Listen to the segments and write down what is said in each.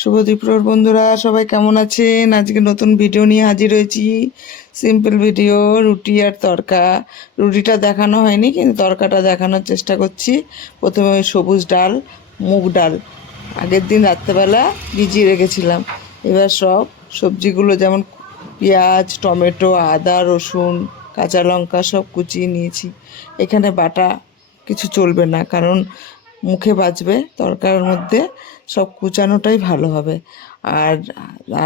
শুভ দ্বীপ্রর বন্ধুরা, সবাই কেমন আছেন? আজকে নতুন ভিডিও নিয়ে হাজির হয়েছি। সিম্পল ভিডিও রুটি আর তরকা। রুটিটা দেখানো হয়নি, কিন্তু তরকাটা দেখানোর চেষ্টা করছি। প্রথমে ওই সবুজ ডাল, মুগ ডাল। আগের দিন রাত্রেবেলা ভিজিয়ে রেখেছিলাম। এবার সব সবজিগুলো যেমন পেঁয়াজ, টমেটো, আদা, রসুন, কাঁচা লঙ্কা সব কুচিয়ে নিয়েছি। এখানে বাটা কিছু চলবে না, কারণ মুখে বাজবে, তরকারির মধ্যে সব কুচানোটাই ভালো হবে। আর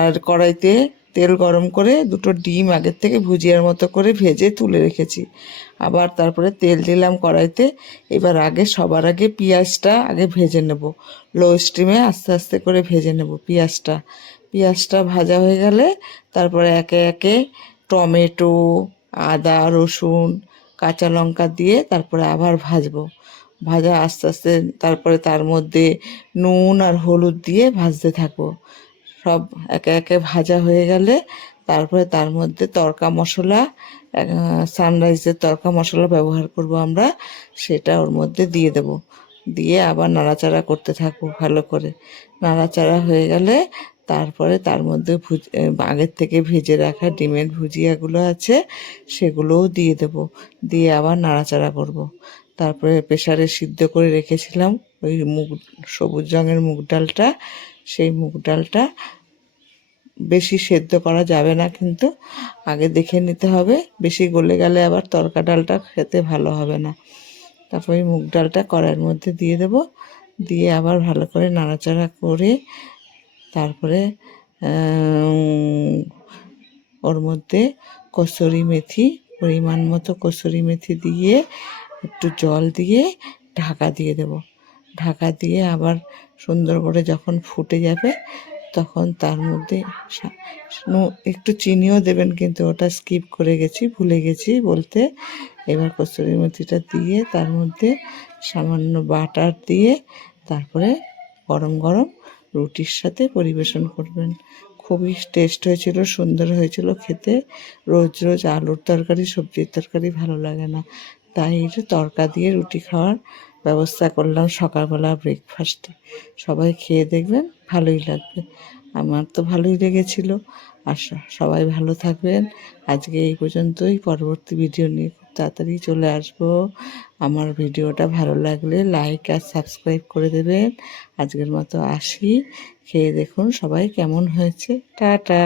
আর কড়াইতে তেল গরম করে দুটো ডিম আগের থেকে ভুজিয়ার মতো করে ভেজে তুলে রেখেছি। আবার তারপরে তেল দিলাম কড়াইতে, এবার আগে সবার আগে পেঁয়াজটা আগে ভেজে নেব। লো স্টিমে আস্তে আস্তে করে ভেজে নেব পেঁয়াজটা। পেঁয়াজটা ভাজা হয়ে গেলে তারপরে একে একে টমেটো, আদা, রসুন, কাঁচা লঙ্কা দিয়ে তারপরে আবার ভাজবো। ভাজা আস্তে আস্তে তারপরে তার মধ্যে নুন আর হলুদ দিয়ে ভাজতে থাকব। সব একে একে ভাজা হয়ে গেলে তারপরে তার মধ্যে তরকা মশলা সানরাইজের তরকা মশলা ব্যবহার করব আমরা, সেটা ওর মধ্যে দিয়ে দেব। দিয়ে আবার নাড়াচাড়া করতে থাকব ভালো করে। নাড়াচাড়া হয়ে গেলে তারপরে তার মধ্যে ভুজ আগের থেকে ভেজে রাখা ডিমের ভুজিয়াগুলো আছে, সেগুলোও দিয়ে দেব। দিয়ে আবার নাড়াচাড়া করব। তারপরে প্রেশারে সিদ্ধ করে রেখেছিলাম ওই মুগ, সবুজ রঙের মুগ ডালটা। সেই মুগ ডালটা বেশি সেদ্ধ করা যাবে না কিন্তু আগে দেখে নিতে হবে। বেশি গলে গেলে আবার তরকা ডালটা খেতে ভালো হবে না। তারপরে মুগ ডালটা কড়াইয়ের মধ্যে দিয়ে দেব। দিয়ে আবার ভালো করে নাড়াচাড়া করে তারপরে ওর মধ্যে কসুরি মেথি, পরিমাণ মতো কসুরি মেথি দিয়ে একটু জল দিয়ে ঢাকা দিয়ে দেব। ঢাকা দিয়ে আবার সুন্দর করে যখন ফুটে যাবে, তখন তার মধ্যে একটু চিনিও দেবেন কিন্তু ওটা স্কিপ করে গেছি, ভুলে গেছি বলতে। এবার কসুরি মেথিটা দিয়ে তার মধ্যে সামান্য বাটার দিয়ে তারপরে গরম গরম রুটির সাথে পরিবেশন করবেন। খুবই টেস্ট হয়েছিল, সুন্দর হয়েছিল খেতে। রোজ রোজ আলুর তরকারি, সবজির তরকারি ভালো লাগে না। তাই তরকা দিয়ে রুটি খাওয়ার ব্যবস্থা করলাম সকালবেলা ব্রেকফাস্টে সবাই খেয়ে দেখবেন, ভালোই লাগবে। আমার তো ভালোই লেগেছিল। আর সবাই ভালো থাকবেন। আজকে এই পর্যন্তই, পরবর্তী ভিডিও নিয়ে। তাড়াতাড়ি চলে আসব। আমার ভিডিওটা ভালো লাগলে লাইক আর সাবস্ক্রাইব করে দেবেন। আজকের মতো আসি। খেয়ে দেখুন সবাই কেমন হয়েছে। টাটা!